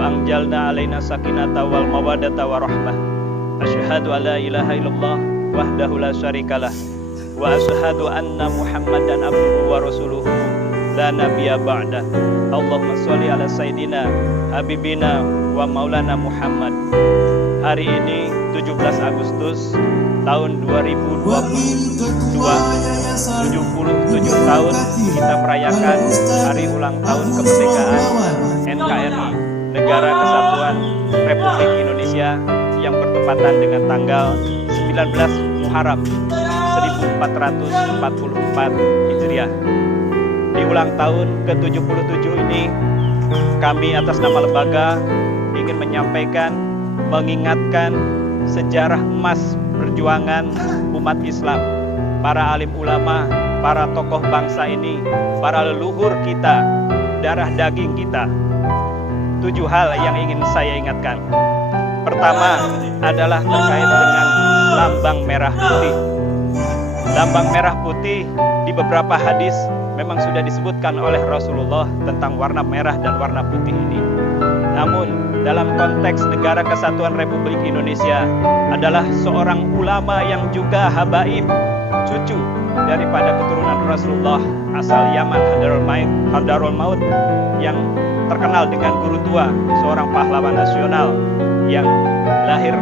wa anjalna alaina sakinata wal mawaddata warahmah. Asyhadu an la ilaha illallah wahdahu la syarikalah wa asyhadu anna Muhammadan abduhu wa rasuluhu la nabiyya ba'dah. Allahumma sholli ala sayidina habibina wa maulana Muhammad. Hari ini 17 Agustus tahun 2022, 77 tahun kita merayakan hari ulang tahun kemerdekaan NKRI, Negara Kesatuan Republik Indonesia, yang bertepatan dengan tanggal 19 Muharram 1444 Hijriah. Di ulang tahun ke-77 ini, kami atas nama lembaga ingin menyampaikan, mengingatkan sejarah emas perjuangan umat Islam, para alim ulama, para tokoh bangsa ini, para leluhur kita, darah daging kita. 7 hal yang ingin saya ingatkan. Pertama adalah terkait dengan lambang merah putih. Lambang merah putih di beberapa hadis memang sudah disebutkan oleh Rasulullah tentang warna merah dan warna putih ini. Namun dalam konteks Negara Kesatuan Republik Indonesia adalah seorang ulama yang juga habaib, cucu daripada keturunan Rasulullah asal Yaman, Hadarul Maut, yang terkenal dengan guru tua, seorang pahlawan nasional yang lahir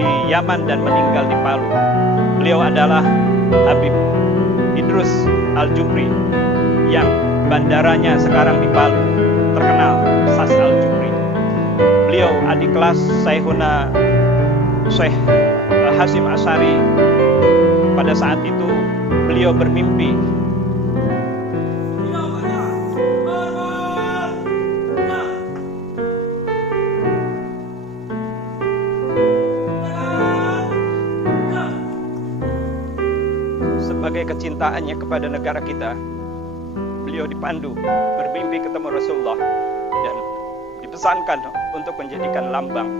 di Yaman dan meninggal di Palu. Beliau adalah Habib Idrus Al-Jufri, yang bandaranya sekarang di Palu terkenal, Sas Al-Jufri. Beliau adik kelas Syekhuna Syekh Hasyim Asy'ari. Pada saat itu beliau bermimpi sebagai kecintaannya kepada negara kita. Beliau dipandu bermimpi ketemu Rasulullah dan dipesankan untuk menjadikan lambang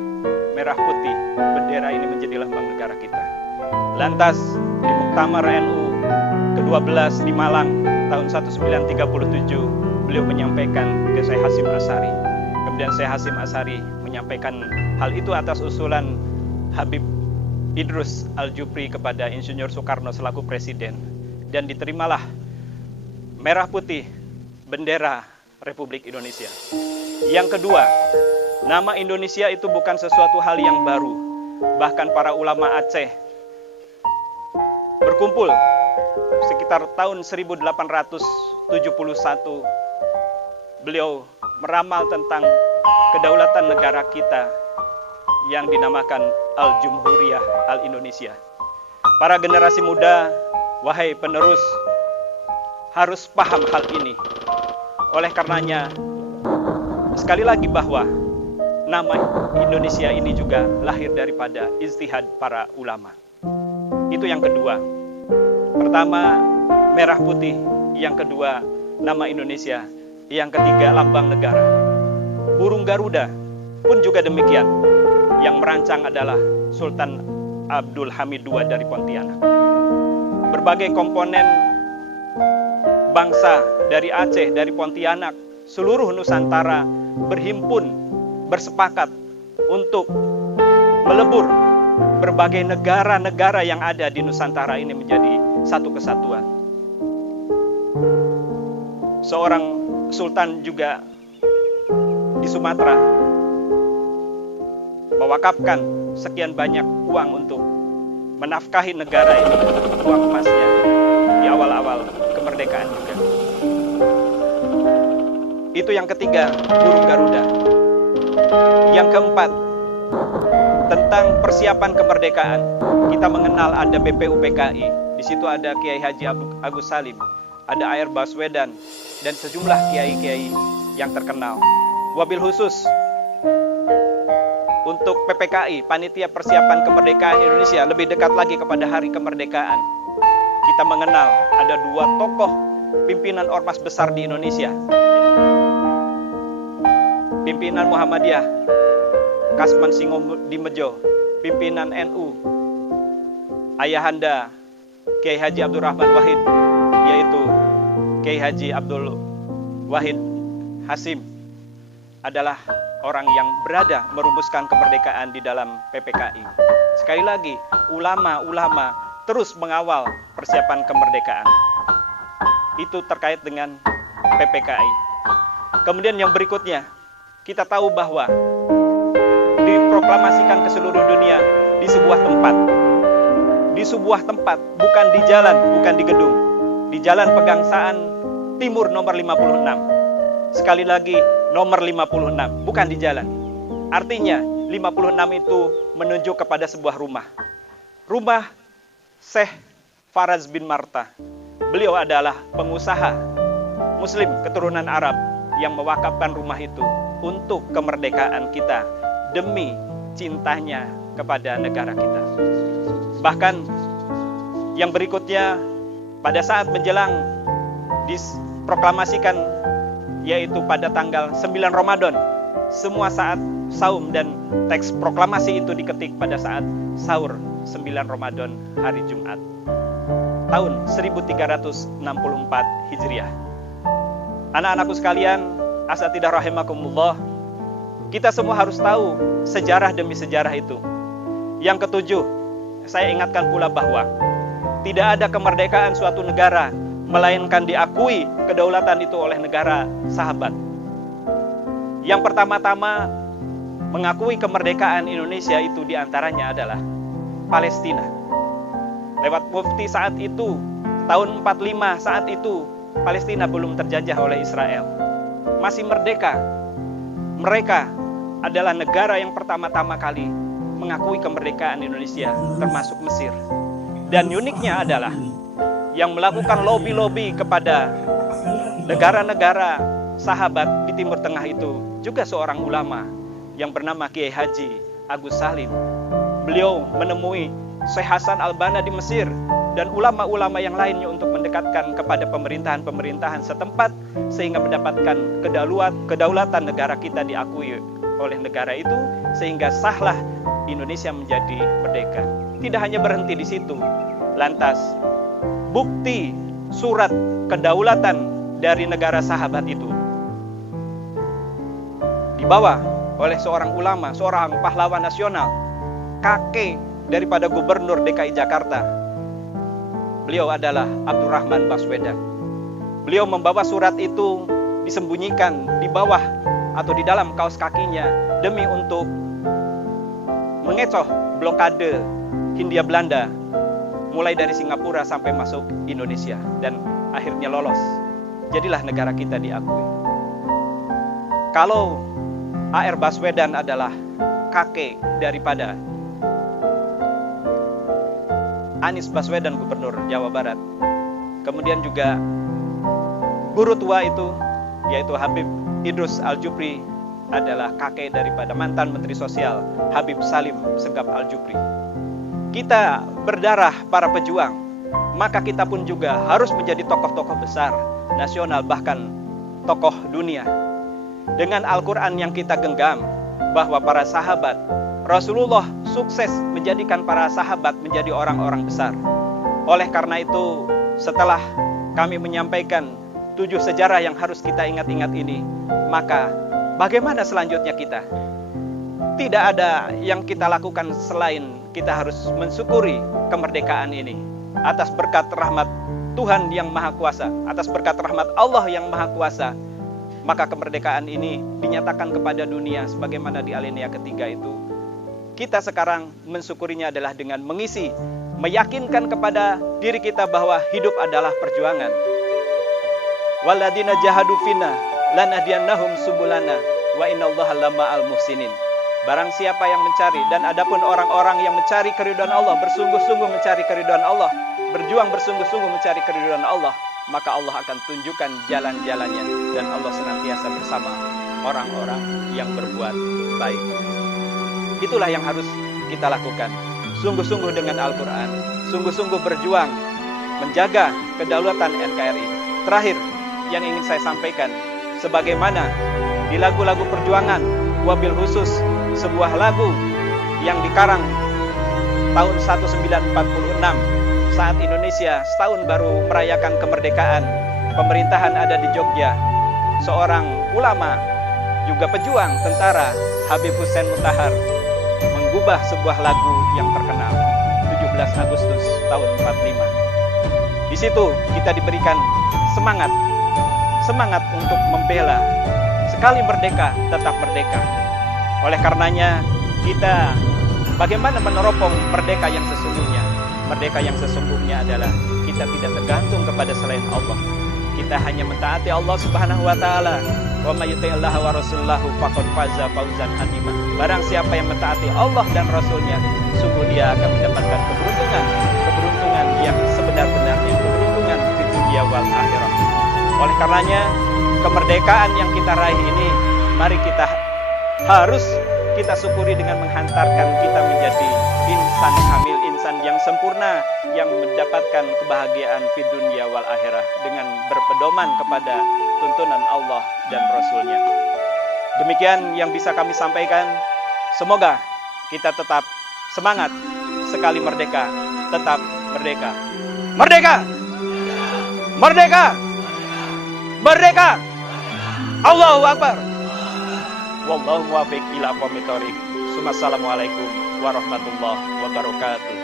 merah putih bendera ini menjadi lambang negara kita. Lantas di Muktamar NU ke-12 di Malang tahun 1937 beliau menyampaikan ke Syekh Hasyim Asy'ari. Kemudian Syekh Hasyim Asy'ari menyampaikan hal itu atas usulan Habib Idrus Al-Jufri kepada Insinyur Soekarno selaku presiden, dan diterimalah merah putih bendera Republik Indonesia. Yang kedua, nama Indonesia itu bukan sesuatu hal yang baru. Bahkan para ulama Aceh berkumpul sekitar tahun 1871. Beliau meramal tentang kedaulatan negara kita yang dinamakan Al-Jumhuriyah Al-Indonesia. Para generasi muda, wahai penerus, harus paham hal ini. Oleh karenanya, sekali lagi bahwa nama Indonesia ini juga lahir daripada ijtihad para ulama. Itu yang kedua. Pertama, merah putih. Yang kedua, nama Indonesia. Yang ketiga, lambang negara. Burung Garuda pun juga demikian. Yang merancang adalah Sultan Abdul Hamid II dari Pontianak. Berbagai komponen bangsa dari Aceh, dari Pontianak, seluruh Nusantara berhimpun, bersepakat untuk melebur berbagai negara-negara yang ada di Nusantara ini menjadi satu kesatuan. Seorang sultan juga di Sumatera mewakafkan sekian banyak uang untuk menafkahi negara ini, uang emasnya di awal-awal kemerdekaan juga. Itu yang ketiga, burung Garuda. Yang keempat, tentang persiapan kemerdekaan. Kita mengenal ada BPUPKI, di situ ada Kiai Haji Agus Salim, ada Air Baswedan, dan sejumlah kiai-kiai yang terkenal. Wabil khusus untuk PPKI, Panitia Persiapan Kemerdekaan Indonesia, lebih dekat lagi kepada hari kemerdekaan. Kita mengenal ada 2 tokoh pimpinan ormas besar di Indonesia. Pimpinan Muhammadiyah, Kasman Singodimejo, pimpinan NU, Ayahanda Kiai Haji Abdurrahman Wahid, yaitu Kiai Haji Abdul Wahid Hasim, adalah orang yang berada merumuskan kemerdekaan di dalam PPKI. Sekali lagi, ulama-ulama terus mengawal persiapan kemerdekaan. Itu terkait dengan PPKI. Kemudian yang berikutnya, kita tahu bahwa diproklamasikan ke seluruh dunia di sebuah tempat. Di sebuah tempat, bukan di jalan, bukan di gedung. Di Jalan Pegangsaan Timur nomor 56. Sekali lagi, nomor 56, bukan di jalan. Artinya, 56 itu menunjuk kepada sebuah rumah. Rumah Syekh Faraz bin Marta. Beliau adalah pengusaha Muslim keturunan Arab yang mewakafkan rumah itu untuk kemerdekaan kita demi cintanya kepada negara kita. Bahkan yang berikutnya, pada saat menjelang diproklamasikan, yaitu pada tanggal 9 Ramadan, semua saat saum dan teks proklamasi itu diketik pada saat sahur 9 Ramadan hari Jumat tahun 1364 Hijriah. Anak-anakku sekalian, asatidah rahimakumullah, kita semua harus tahu sejarah demi sejarah itu. Yang ketujuh, saya ingatkan pula bahwa tidak ada kemerdekaan suatu negara melainkan diakui kedaulatan itu oleh negara sahabat. Yang pertama-tama mengakui kemerdekaan Indonesia itu diantaranya adalah Palestina. Lewat mufti saat itu, tahun 45 saat itu, Palestina belum terjajah oleh Israel. Masih merdeka. Mereka adalah negara yang pertama-tama kali mengakui kemerdekaan Indonesia, termasuk Mesir. Dan uniknya adalah yang melakukan lobby-lobby kepada negara-negara sahabat di Timur Tengah itu juga seorang ulama yang bernama Kiai Haji Agus Salim. Beliau menemui Syekh Hasan Al-Banna di Mesir dan ulama-ulama yang lainnya untuk mendekatkan kepada pemerintahan-pemerintahan setempat sehingga mendapatkan kedaulatan negara kita diakui oleh negara itu, sehingga sahlah Indonesia menjadi merdeka. Tidak hanya berhenti di situ. Lantas bukti surat kedaulatan dari negara sahabat itu dibawa oleh seorang ulama, seorang pahlawan nasional, kakek daripada gubernur DKI Jakarta. Beliau adalah Abdurrahman Baswedan. Beliau membawa surat itu disembunyikan di bawah atau di dalam kaos kakinya demi untuk mengecoh blokade Hindia Belanda mulai dari Singapura sampai masuk Indonesia, dan akhirnya lolos. Jadilah negara kita diakui. Kalau A.R. Baswedan adalah kakek daripada Anies Baswedan, gubernur Jawa Barat, kemudian juga guru tua itu, yaitu Habib Idrus Al-Jupri, adalah kakek daripada mantan Menteri Sosial Habib Salim Segaf Al-Jupri. Kita berdarah para pejuang, maka kita pun juga harus menjadi tokoh-tokoh besar nasional, bahkan tokoh dunia. Dengan Al-Quran yang kita genggam, bahwa para sahabat Rasulullah sukses menjadikan para sahabat menjadi orang-orang besar. Oleh karena itu, setelah kami menyampaikan 7 sejarah yang harus kita ingat-ingat ini, maka bagaimana selanjutnya kita? Tidak ada yang kita lakukan selain kita harus mensyukuri kemerdekaan ini atas berkat rahmat Tuhan yang Maha Kuasa, atas berkat rahmat Allah yang Maha Kuasa. Maka kemerdekaan ini dinyatakan kepada dunia sebagaimana di alinea ketiga itu. Kita sekarang mensyukurinya adalah dengan mengisi, meyakinkan kepada diri kita bahwa hidup adalah perjuangan. Waladina jahadu fina lanahdiyannahum subulana wa innallaha lama'al muhsinin. Barang siapa yang mencari, dan adapun orang-orang yang mencari keridhaan Allah, bersungguh-sungguh mencari keridhaan Allah, berjuang bersungguh-sungguh mencari keridhaan Allah, maka Allah akan tunjukkan jalan-jalannya, dan Allah senantiasa bersama orang-orang yang berbuat baik. Itulah yang harus kita lakukan. Sungguh-sungguh dengan Al-Quran, sungguh-sungguh berjuang menjaga kedaulatan NKRI. Terakhir yang ingin saya sampaikan, sebagaimana di lagu-lagu perjuangan, wabil khusus sebuah lagu yang dikarang tahun 1946 saat Indonesia setahun baru merayakan kemerdekaan. Pemerintahan ada di Jogja. Seorang ulama juga pejuang tentara Habib Hussein Mutahar menggubah sebuah lagu yang terkenal 17 Agustus tahun 45. Di situ kita diberikan semangat untuk membela sekali merdeka tetap merdeka. Oleh karenanya kita bagaimana meneropong merdeka yang sesungguhnya? Merdeka yang sesungguhnya adalah kita tidak tergantung kepada selain Allah. Kita hanya mentaati Allah Subhanahu wa taala. Wa may yuti'illaha wa rasulahu faqad faza fawzan 'azima. Barang siapa yang mentaati Allah dan Rasulnya, sungguh dia akan mendapatkan keberuntungan yang sebenar-benarnya, keberuntungan di dunia wal akhirah. Oleh karenanya, kemerdekaan yang kita raih ini, mari kita harus kita syukuri dengan menghantarkan kita menjadi insan kamil, insan yang sempurna, yang mendapatkan kebahagiaan di dunia wal akhirah dengan berpedoman kepada tuntunan Allah dan Rasulnya. Demikian yang bisa kami sampaikan. Semoga kita tetap semangat, sekali merdeka, tetap merdeka. Merdeka! Merdeka! Merdeka! Allahu Akbar! Wallahu muwaffiq ila aqwamit thoriq. Assalamualaikum warahmatullahi wabarakatuh.